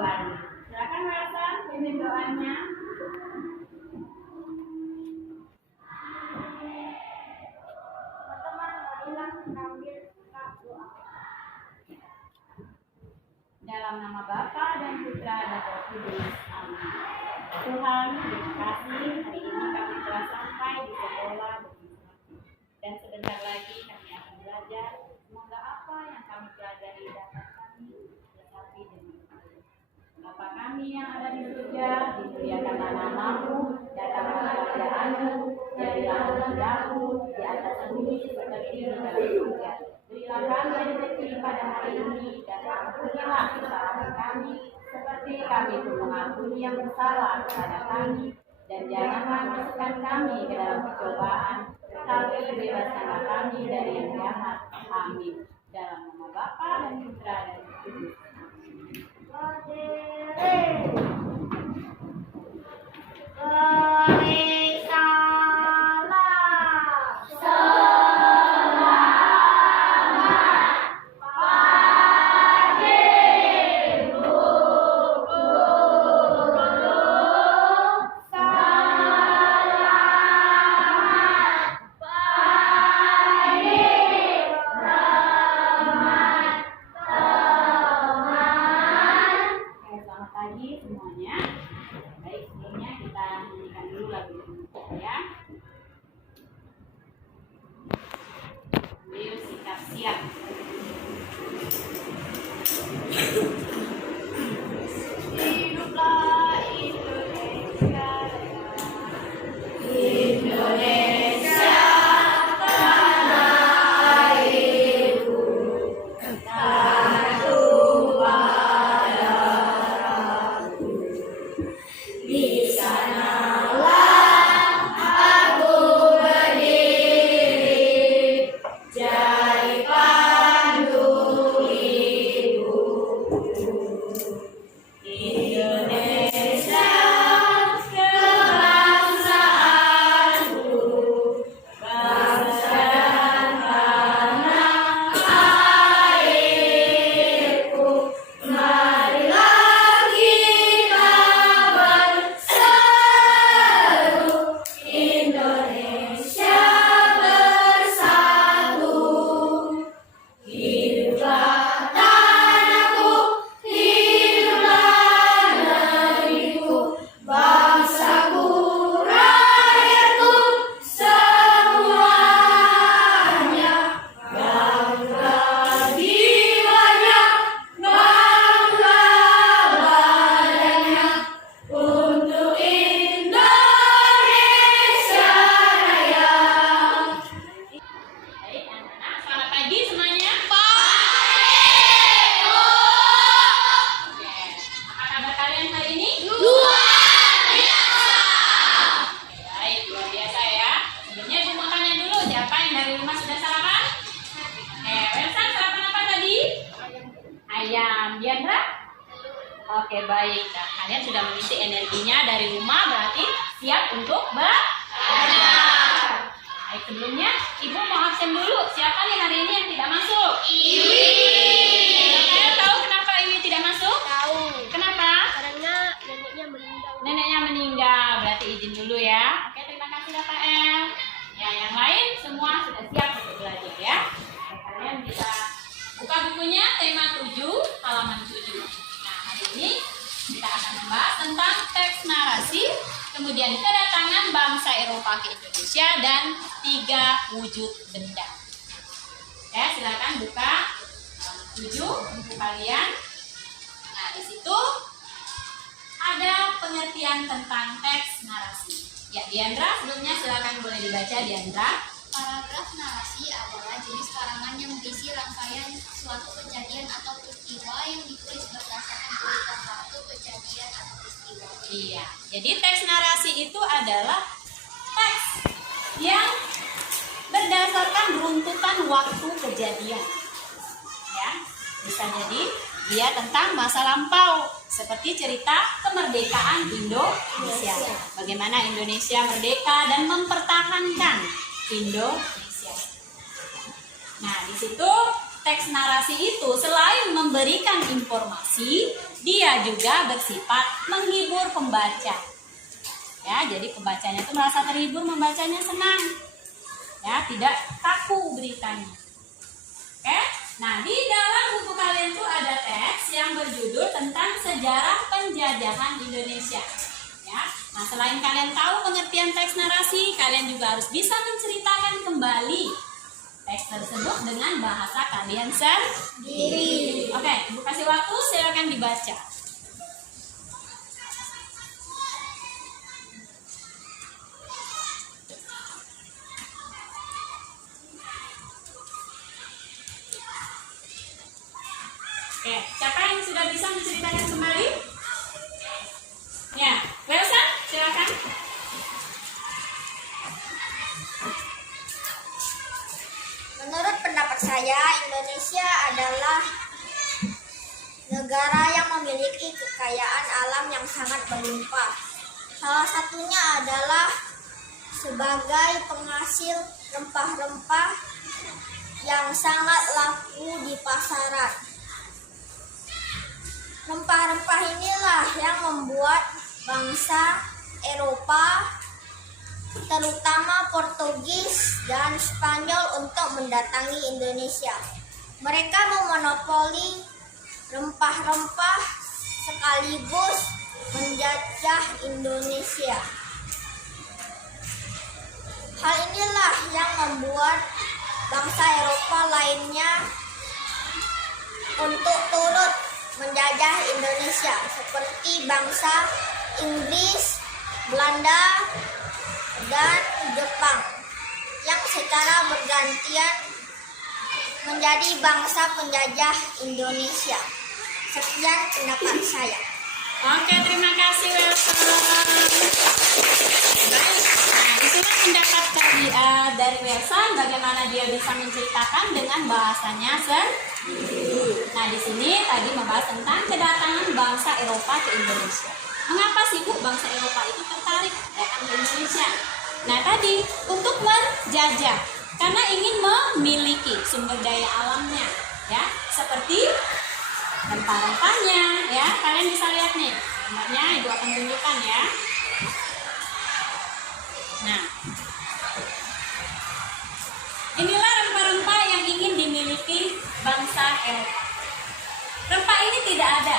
lagi. Silakan Wilson, pimpin doanya. Teman-teman, marilah mengambil doa. Dalam nama Bapa dan Putra dan Roh Kudus. Amin. Tuhan, terima kasih hari ini kami telah sampai di sekolah dan sebentar lagi kami akan belajar. Semoga apa yang kami pelajari dapat kami resapi dengan baik. Bapa kami yang ada di surga, dimuliakanlah namamu, datanglah kerajaanmu, jadilah kehendakmu di atas bumi seperti di dalam surga. Berilah kami rezeki pada hari ini dan ampunilah kesalahan kami seperti kami pun mengampuni yang bersalah kepada kami, dan janganlah masukkan kami ke dalam percobaan, tetapi bebaskanlah kami dari yang jahat. Amin. Dalam nama Bapa dan Putra dan Roh Kudus. Oke, baik. Nah, kalian sudah mengisi energinya dari rumah, berarti siap untuk belajar. Baik, sebelumnya Ibu mau absen dulu. Siapa nih hari ini yang tidak masuk? Iwi. Kalian tahu kenapa Iwi tidak masuk? Tahu. Kenapa? Karena neneknya meninggal. Neneknya meninggal, berarti izin dulu ya. Oke, terima kasih Rafael. Ya, yang lain semua sudah siap untuk belajar ya. Kalian bisa buka bukunya tema 7, halaman 7. Ini kita akan membahas tentang teks narasi, kemudian kedatangan bangsa Eropa ke Indonesia, dan 3 wujud benda. Ya, silakan buka 7 buku kalian. Nah, di situ ada pengertian tentang teks narasi. Ya, Diandra, sebelumnya silakan boleh dibaca, Diandra. Paragraf narasi adalah jenis karangan yang berisi rangkaian suatu kejadian atau peristiwa yang ditulis berdasarkan urutan waktu kejadian atau peristiwa. Iya, jadi teks narasi itu adalah teks yang berdasarkan runtutan waktu kejadian. Ya, bisa jadi dia tentang masa lampau, seperti cerita kemerdekaan Indonesia. Bagaimana Indonesia merdeka dan mempertahankan Indonesia. Nah, di situ teks narasi itu selain memberikan informasi, dia juga bersifat menghibur pembaca. Ya, jadi pembacanya itu merasa terhibur, membacanya senang. Ya, tidak kaku beritanya. Oke? Nah, di dalam buku kalian tuh ada teks yang berjudul tentang sejarah penjajahan Indonesia. Ya. Nah, selain kalian tahu pengertian teks narasi, kalian juga harus bisa menceritakan kembali teks tersebut dengan bahasa kalian sendiri. Oke, Ibu kasih waktu, silakan dibaca. Oke, siapa yang sudah bisa menceritakan kembali? Ya, Welsa, silakan. Menurut pendapat saya, Indonesia adalah negara yang memiliki kekayaan alam yang sangat berlimpah. Salah satunya adalah sebagai penghasil rempah-rempah yang sangat laku di pasaran. Rempah-rempah inilah yang membuat bangsa Eropa, terutama Portugis dan Spanyol, untuk mendatangi Indonesia. Mereka memonopoli rempah-rempah sekaligus menjajah Indonesia. Hal inilah yang membuat bangsa Eropa lainnya untuk turut menjajah Indonesia, seperti bangsa Inggris, Belanda, dan Jepang, yang secara bergantian menjadi bangsa penjajah Indonesia. Sekian pendapat saya. Oke, terima kasih Wilson. Baik, nah itulah pendapat dari Wilson, bagaimana dia bisa menceritakan dengan bahasanya sendiri. Nah, di sini tadi membahas tentang kedatangan bangsa Eropa ke Indonesia. Mengapa sih Bu bangsa Eropa itu tertarik datang ke Indonesia? Nah, tadi untuk menjajah, karena ingin memiliki sumber daya alamnya, ya, seperti rempah-rempahnya, ya. Kalian bisa lihat nih, gambarnya Ibu akan tunjukkan ya. Nah, inilah rempah-rempah yang ingin dimiliki bangsa Eropa. Rempah ini tidak ada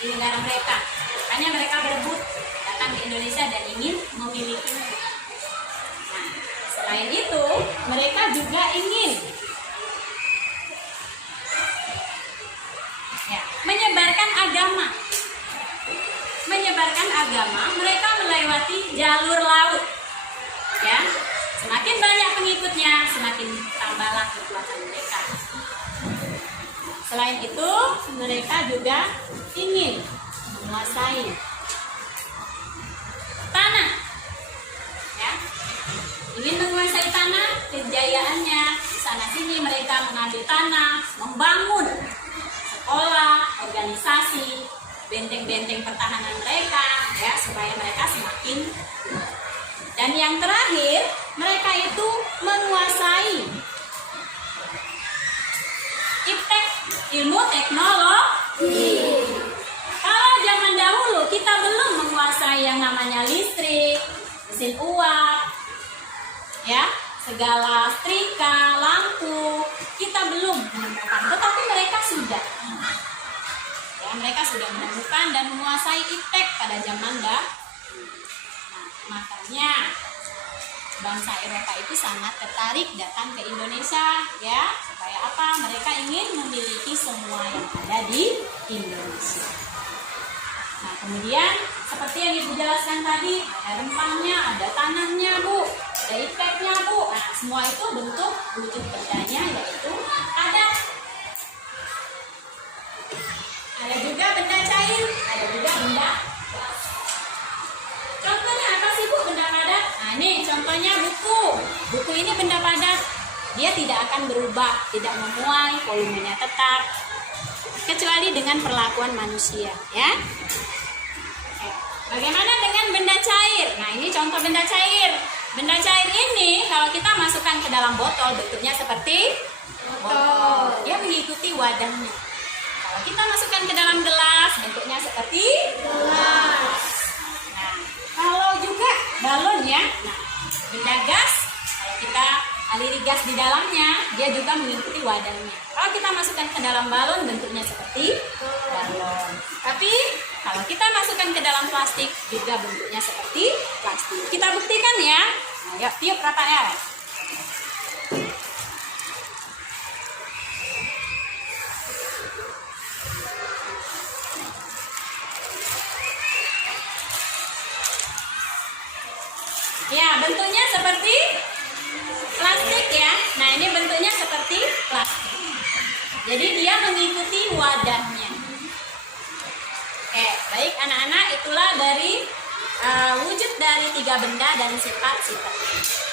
di negara mereka, makanya mereka berebut datang ke Indonesia dan ingin memilikinya. Nah, selain itu, mereka juga ingin menyebarkan agama. Menyebarkan agama, mereka melewati jalur laut. Ya, semakin banyak pengikutnya, semakin tambahlah kekuatan mereka. Selain itu, mereka juga ingin menguasai tanah. Ya, ingin menguasai tanah, kejayaannya di sana sini mereka mengambil tanah, membangun sekolah, organisasi, benteng-benteng pertahanan mereka, ya, supaya mereka semakin. Dan yang terakhir, mereka itu menguasai iptek, ilmu teknologi. Kalau zaman dahulu kita belum menguasai yang namanya listrik, mesin uap, ya, segala setrika, lampu, kita belum menemukan, tetapi mereka sudah. Ya, mereka sudah menemukan dan menguasai iptek pada zaman dahulu. Nah, makanya bangsa Eropa itu sangat tertarik datang ke Indonesia, ya, supaya apa? Mereka ingin memiliki semua yang ada di Indonesia. Nah, kemudian seperti yang Ibu jelaskan tadi, ada rempahnya, ada tanahnya Bu, ada ipteknya Bu. Nah, semua itu bentuk wujud bendanya, yaitu adat. Ada juga benda cair, ada juga benda. Contohnya apa sih Bu benda padat? Nah, ini contohnya buku. Buku ini benda padat. Dia tidak akan berubah, tidak memuai, volumenya tetap, kecuali dengan perlakuan manusia, ya. Bagaimana dengan benda cair? Nah, ini contoh benda cair. Benda cair ini kalau kita masukkan ke dalam botol, bentuknya seperti botol. Dia mengikuti wadahnya. Kalau kita masukkan ke dalam gelas, bentuknya seperti gelas. Nah, kalau juga balon ya, nah, benda gas, kalau kita aliri gas di dalamnya, dia juga mengikuti wadahnya. Kalau kita masukkan ke dalam balon, bentuknya seperti balon. Tapi kalau kita masukkan ke dalam plastik, juga bentuknya seperti plastik. Kita buktikan ya. Nah, yuk, tiup Rafael. Ya, bentuknya seperti plastik ya. Nah, ini bentuknya seperti plastik. Jadi dia mengikuti wadahnya. Oke, baik anak-anak, itulah dari wujud dari 3 benda dan sifat-sifat.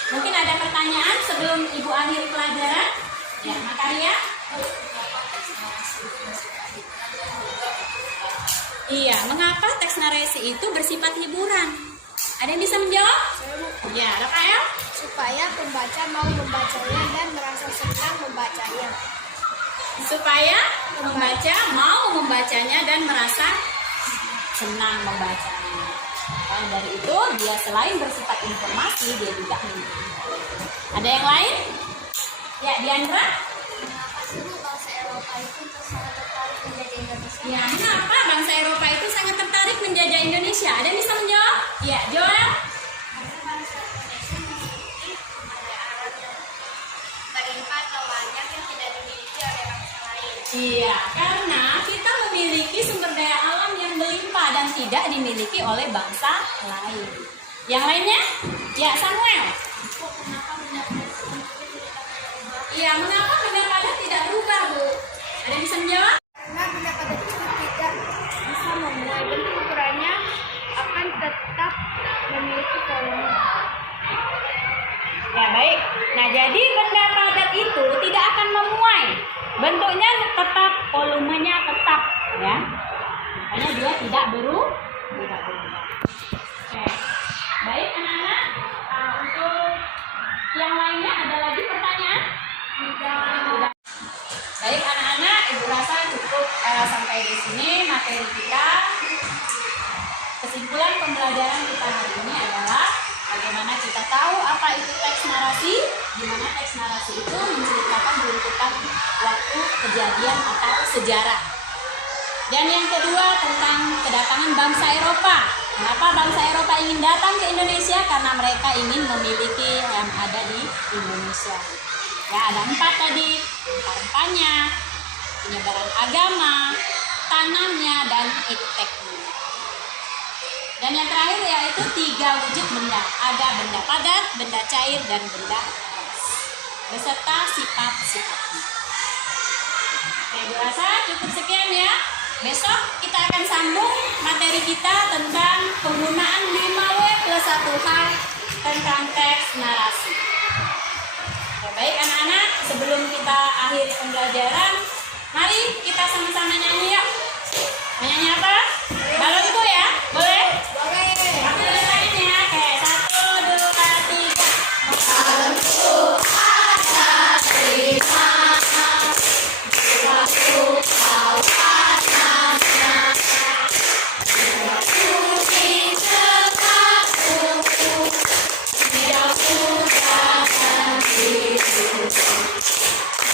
Mungkin ada pertanyaan sebelum Ibu akhiri pelajaran? Ya, Makaria? Iya, mengapa teks narasi itu bersifat hiburan? Ada yang bisa menjawab? Ya, Rafael? Supaya pembaca mau membacanya dan merasa senang membacanya. Supaya pembaca mau membacanya dan merasa senang membacanya. Dan dari itu dia selain bersifat informasi, dia juga menghibur. Ada yang lain? Ya, Diandra? Kenapa sih Bu bangsa Eropa itu sangat tertarik menjajah Indonesia? Ya, kenapa bangsa Eropa itu sangat tertarik menjajah Indonesia? Ada yang bisa menjawab? Ya, Joel? Karena bangsa Indonesia memiliki budaya Arab yang berlimpah atau banyak yang tidak dimiliki oleh bangsa lain. Iya, karena kita memiliki sumber daya alam yang melimpah dan tidak dimiliki oleh bangsa lain. Yang lainnya? Ya, Samuel. Bu, kenapa benda-benda tersebut tidak berubah? Iya, mengapa benda padat tidak berubah, Bu? Ada yang bisa menjawab? Karena benda padat itu tidak bisa memuai, bentuk ukurannya akan tetap memiliki volume. Ya, baik. Nah, jadi benda padat itu tidak akan memuai. Bentuknya tetap, volumenya tetap, ya. Makanya dia tidak berubah. Oke. Baik, anak-anak. Untuk yang lainnya ada lagi pertanyaan? Tidak. Baik, anak-anak, Ibu rasa cukup sampai di sini materi kita. Kesimpulan pembelajaran kita hari ini adalah bagaimana kita tahu apa itu teks narasi, di mana teks narasi itu menceritakan runtutan waktu kejadian atau sejarah. Dan yang kedua tentang kedatangan bangsa Eropa. Kenapa bangsa Eropa ingin datang ke Indonesia? Karena mereka ingin memiliki yang ada di Indonesia. Ya, ada 4 tadi, rempah-rempahnya, penyebaran agama, tanamnya, dan ipteknya. Dan yang terakhir yaitu 3 wujud benda. Ada benda padat, benda cair, dan benda gas. Beserta sifat-sifatnya. Oke, gue rasa cukup sekian ya. Besok kita akan sambung materi kita tentang penggunaan 5W+1H tentang teks narasi. Oke, baik anak-anak, sebelum kita akhiri pembelajaran, mari kita sama-sama nyanyi yuk. Nyanyi apa? Balonku ya? Boleh? Boleh. Aku tulis tangannya. Oke, 1, 2, 3. Balonku ada 5, aku tahu warnanya. Merah putih cekakku, hijau muda dan biru.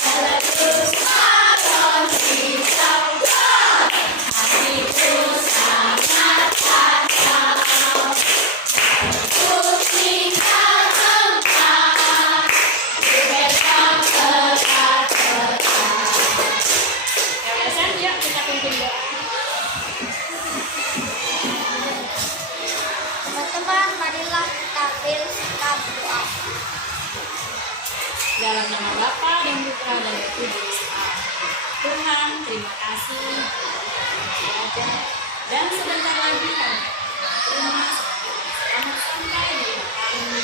Meletus balon hijau, hatiku sangat kacau. Putih dan empat, dipegang kerat-kerat. Ya, Wilson, yuk kita pimpin doa. Teman-teman, marilah kita berdoa. Dalam nama Bapa dan Putra dan Roh Kudus. Amin. Tuhan, terima kasih belajar dan sebentar lagi kami terima selamat sampai di hari ini.